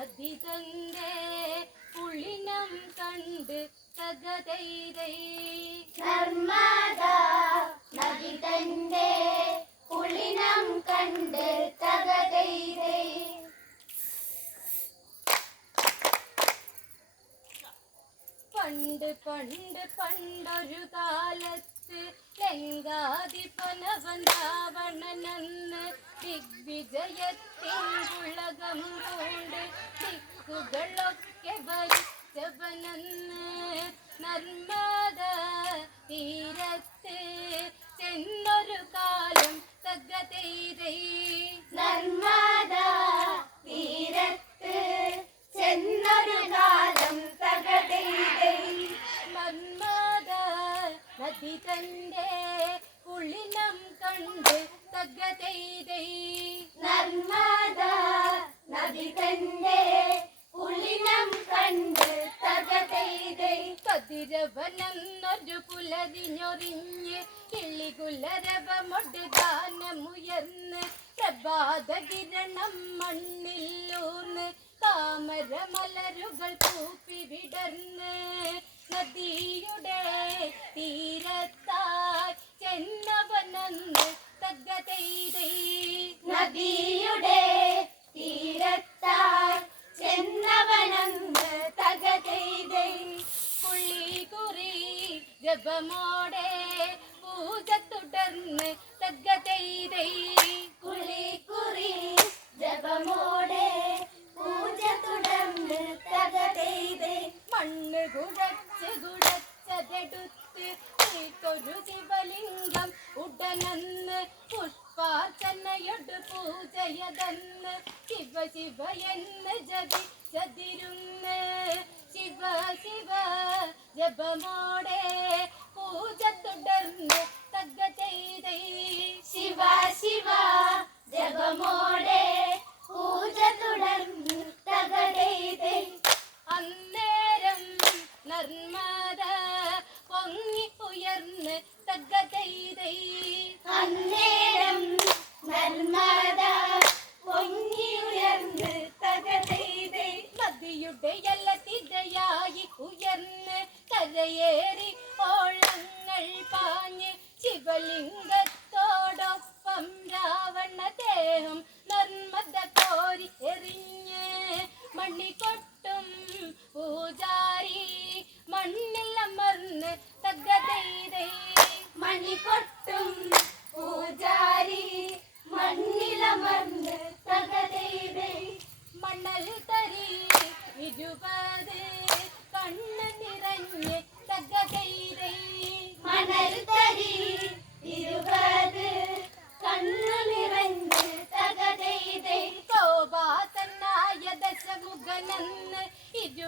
നദി തന്റെ പുളിനം കണ്ട് തകതൈതൈ നർമ്മദ നദി തന്റെ പുളിനം കണ്ട് തകതൈതേ പണ്ട് പണ്ട് പണ്ടൊരു കാലത്ത് ലങ്കാധിപനവൻ രാവണനെന്ന് ദിഗ്വിജയത്തിൻ ഉലകം കൊണ്ട് ദിക്കുകളൊക്കെ ഭരിച്ചവനെന്ന് നർമ്മദ തീരത്ത് ചെന്നൊരു കാലം തകതൈതൈ നർമ്മദ തീരത്ത് ചെന്നൊരു കാലം തകതൈതേ നർമ്മദ നദി തന്റെ കുളിനം കണ്ട് തകതൈതൈ നർമ്മദ നദി തന്റെ പുളിനം കണ്ട് തകതൈതേ കതിരവനെന്നൊരു പുലരിഞ്ഞൊറിഞ്ഞ് കിളികുലരവമൊട് ഗാനമുയർന്ന് പ്രഭാതകിരണം മണ്ണില്ലൂർന്ന് താമരമലരുകൾ കൂപ്പി വിടർന്ന് നദിയുടെ തീരത്തായി ജപമോടെ പൂജ തുടർന്ന് തകതൈതൈ കുളി കുറി ജപമോടെ പൂജ തുടർന്ന് തകതൈതേ മണ്ണ് കുഴച്ച് കുഴച്ചതെടുത്ത് തീക്കൊരു ശിവലിംഗം ഉടനന്ന് പുഷ്പാർച്ചനയൊട് പൂജയതെന്ന് ശിവ ശിവ എന്ന് ജതി ചതിരുന്ന് ശിവ ശിവ ജപമോടെ പൂജ തുടർന്ന് തഗ്ഗ ചെയ്തൈ. ശിവ ശിവ linda.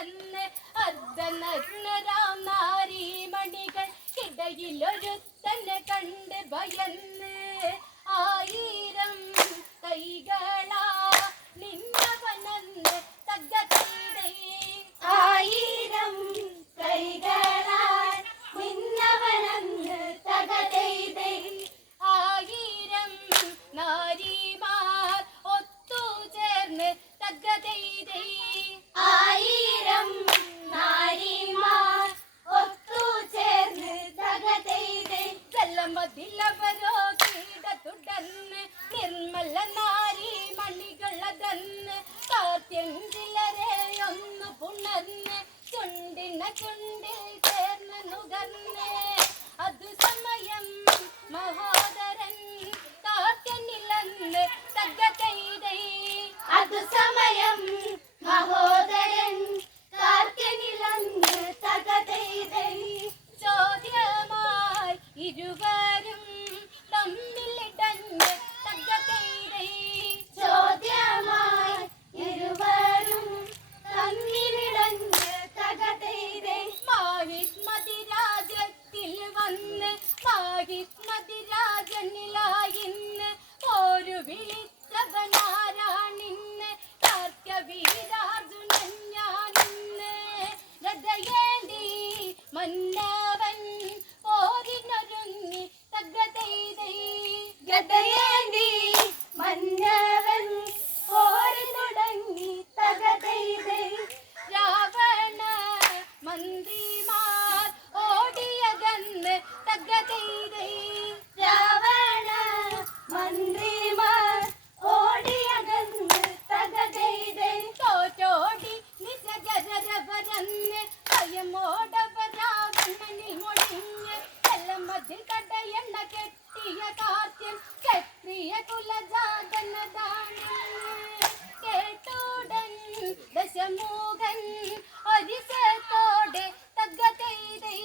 ഉടനടിയെന്ന് അർദ്ധനഗ്നരാം നാരീമണികൾ തന്നെ കണ്ട് ഭയന്ന് ആയിരം പുതിയ കുലജാതനതാണ് കേട്ടോടൻ ദശമൂകൻ ഒരിസത്തോടെ തഗ്ഗ ചെയ്തേ